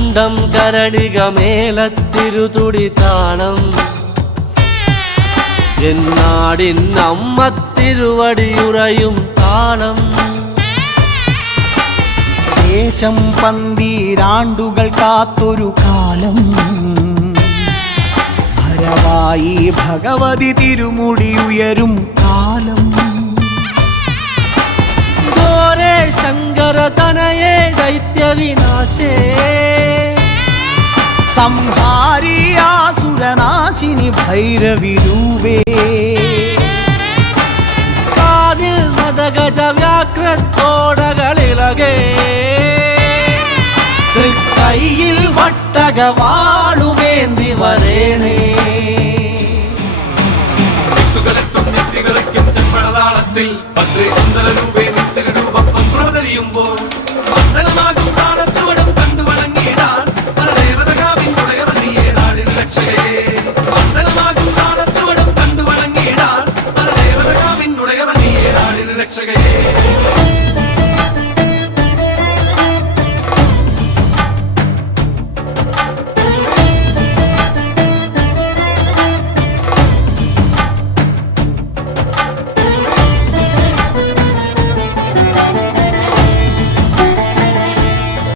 കണ്ടം കരടിക മേലത്തിരുതുടി താണം എന്നാടിൻ അമ്മ തിരുവടിയുറയും താളം ദേശം പന്തീരാണ്ടുകൾ കാത്തൊരു കാലം ഭരവായി ഭഗവതി തിരുമുടി ഉയരും കാലം ഗോരേ ശങ്കര തനയേ ദൈത്യവിനാശേ സംഹാരിയാസുരനാശിനി ഭൈരവി രൂപേ കാതിൽ മദഗജ വ്യാഘ്രത്തോടകളിളകേ തൃക്കൈയിൽ വട്ടകവാളുവേന്തി വരേണേ ചെമ്പഴതാളത്തിൽ ഭദ്രേ സുന്ദര രൂപേ നിത്യരൂപം പ്രവതരിയുമ്പോൾ